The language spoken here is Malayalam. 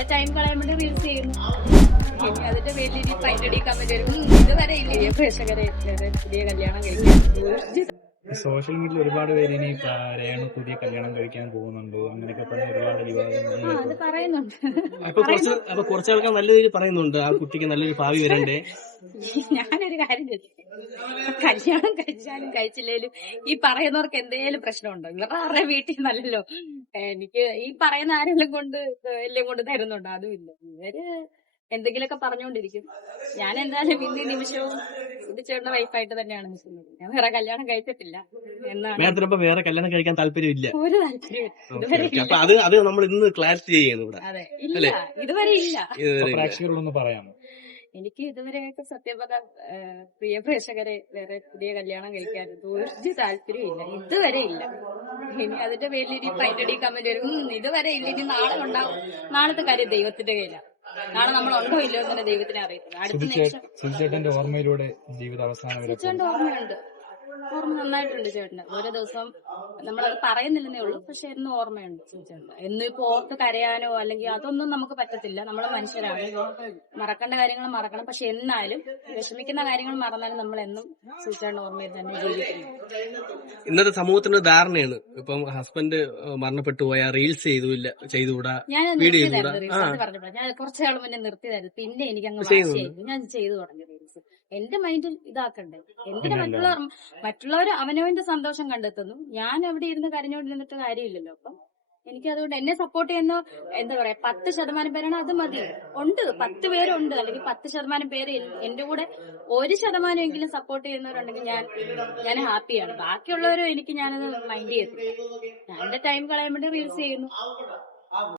എന്റെ ടൈം കളയാൻ വേണ്ടി റീൽസ് ചെയ്യുന്നു. ഇനി അതിന്റെ പേരിൽ ഫൈനലി കമന്റ് വരും ഇതുവരെ ഇല്ല പ്രേക്ഷകരെ പുതിയ കല്യാണം കഴിക്കാൻ. സോഷ്യൽ മീഡിയയിൽ ഒരുപാട് പേര് ഇനി രേണു പുതിയ കല്യാണം കഴിക്കാൻ പോകുന്നുണ്ട് അങ്ങനെയൊക്കെ പറഞ്ഞ ഒരുപാട് വിവാദങ്ങൾ അത് പറയുന്നുണ്ട്. അപ്പൊ കുറച്ച് ആൾക്കാർ നല്ല രീതിയിൽ പറയുന്നുണ്ട് ആ കുട്ടിക്ക് നല്ലൊരു ഭാവി വരണ്ടേ. ഞാനൊരു കാര്യം ചോദിച്ചു, കല്യാണം കഴിച്ചാലും കഴിച്ചില്ലേലും ഈ പറയുന്നവർക്ക് എന്തേലും പ്രശ്നമുണ്ടോ? ഇവരുടെ ആരുടെ വീട്ടിൽ നല്ലല്ലോ. എനിക്ക് ഈ പറയുന്ന ആരെങ്കിലും കൊണ്ട് എല്ലാം കൊണ്ട് തരുന്നുണ്ടോ? അതുമില്ല. ഇവര് എന്തെങ്കിലുമൊക്കെ പറഞ്ഞുകൊണ്ടിരിക്കും. ഞാൻ എന്തായാലും ഇന്നീ നിമിഷവും സുധിച്ചേട്ടന്റെ വൈഫായിട്ട് തന്നെയാണ് നിൽക്കുന്നത്. ഞാൻ വേറെ കല്യാണം കഴിച്ചിട്ടില്ല എന്നാണ്. മേഡത്തിനപ്പോ വേറെ കല്യാണം കഴിക്കാൻ താല്പര്യമില്ല. ഒരു താല്പര്യം ഇതുവരെ ഇല്ല. അപ്പൊ അത് നമ്മൾ ഇന്ന് ക്ലാരിറ്റി ചെയ്യുന്നു ഇവിടെ. അതെ, ഇല്ല, ഇതുവരെ ഇല്ല. പ്രേക്ഷകരോടൊന്ന് പറയാമോ? എനിക്ക് ഇതുവരെയൊക്കെ സത്യം പറഞ്ഞാൽ പ്രിയ പ്രേക്ഷകരെ വേറെ പുതിയ കല്യാണം കഴിക്കാൻ ഒരു താല്പര്യമില്ല, ഇതുവരെ ഇല്ല. ഇനി അതിന്റെ പേരിൽ ഇനി ഫൈനലി കമന്റ് വരും ഇതുവരെ ഇല്ല. ഇനി നാളെ ഉണ്ടാവും. നാളത്തെ കാര്യം ദൈവത്തിന്റെ കയ്യിലാണ്. നാളെ നമ്മൾ ഉണ്ടോ ഇല്ലോ എന്ന് തന്നെ ദൈവത്തിനെ അറിയത്തില്ല. അടുത്ത നിമിഷം സുധിച്ചേട്ടന്റെ ഓർമ്മയിലൂടെ ജീവിത അവസാനം വരെ ചേട്ടന്റെ ഓർമ്മയുണ്ട്. ഓർമ്മ നന്നായിട്ടുണ്ട് ചേട്ടന്. ഓരോ ദിവസം നമ്മളത് പറയുന്നില്ലെന്നേ ഉള്ളൂ, പക്ഷെ എന്നും ഓർമ്മയുണ്ട് ചേട്ടന്. എന്നും ഇപ്പൊ ഓർത്ത് കരയാനോ അല്ലെങ്കിൽ അതൊന്നും നമുക്ക് പറ്റത്തില്ല. നമ്മള് മനുഷ്യരാണ്, മറക്കേണ്ട കാര്യങ്ങൾ മറക്കണം. പക്ഷെ എന്നാലും വിഷമിക്കുന്ന കാര്യങ്ങൾ മറന്നാലും നമ്മൾ എന്നും ചേട്ടന്റെ ഓർമ്മയിൽ തന്നെ ജീവിക്കുന്നു. ഇന്നത്തെ സമൂഹത്തിന്റെ ധാരണയാണ് ഇപ്പം ഹസ്ബൻഡ് മരണപ്പെട്ടു പോയാൽ റീൽസ് ചെയ്തുകൂടാ, ഞാൻ വീഡിയോ പറഞ്ഞപ്പോഴാണ് ഞാൻ കുറച്ചാൾ മുന്നേ നിർത്തിയതായിരുന്നു. പിന്നെ എനിക്ക് അങ്ങ് വാശിയായിരുന്നു. ഞാൻ ചെയ്തു തുടങ്ങി റീൽസ്. എന്റെ മൈൻഡിൽ ഇതാക്കണ്ടേ? എന്തിനാ മറ്റുള്ളവർ അവനവന്റെ സന്തോഷം കണ്ടെത്തുന്നു. ഞാൻ അവിടെ ഇരുന്ന് കരഞ്ഞോണ്ടിരുന്നിട്ട് കാര്യമില്ലല്ലോ. അപ്പം എനിക്ക് അതുകൊണ്ട് എന്നെ സപ്പോർട്ട് ചെയ്യുന്ന എന്താ പറയാ 10% പേരാണ്, അത് മതി. ഉണ്ട് 10 പേരുണ്ട്, അല്ലെങ്കിൽ 10% പേര് എന്റെ കൂടെ 1% എങ്കിലും സപ്പോർട്ട് ചെയ്യുന്നവരുണ്ടെങ്കിൽ ഞാൻ ഹാപ്പിയാണ്. ബാക്കിയുള്ളവരും എനിക്ക് ഞാനത് മൈൻഡ് ചെയ്യത്തില്ല. ഞാൻ എന്റെ ടൈം കളയാൻ വേണ്ടി റീൽസ് ചെയ്യുന്നു.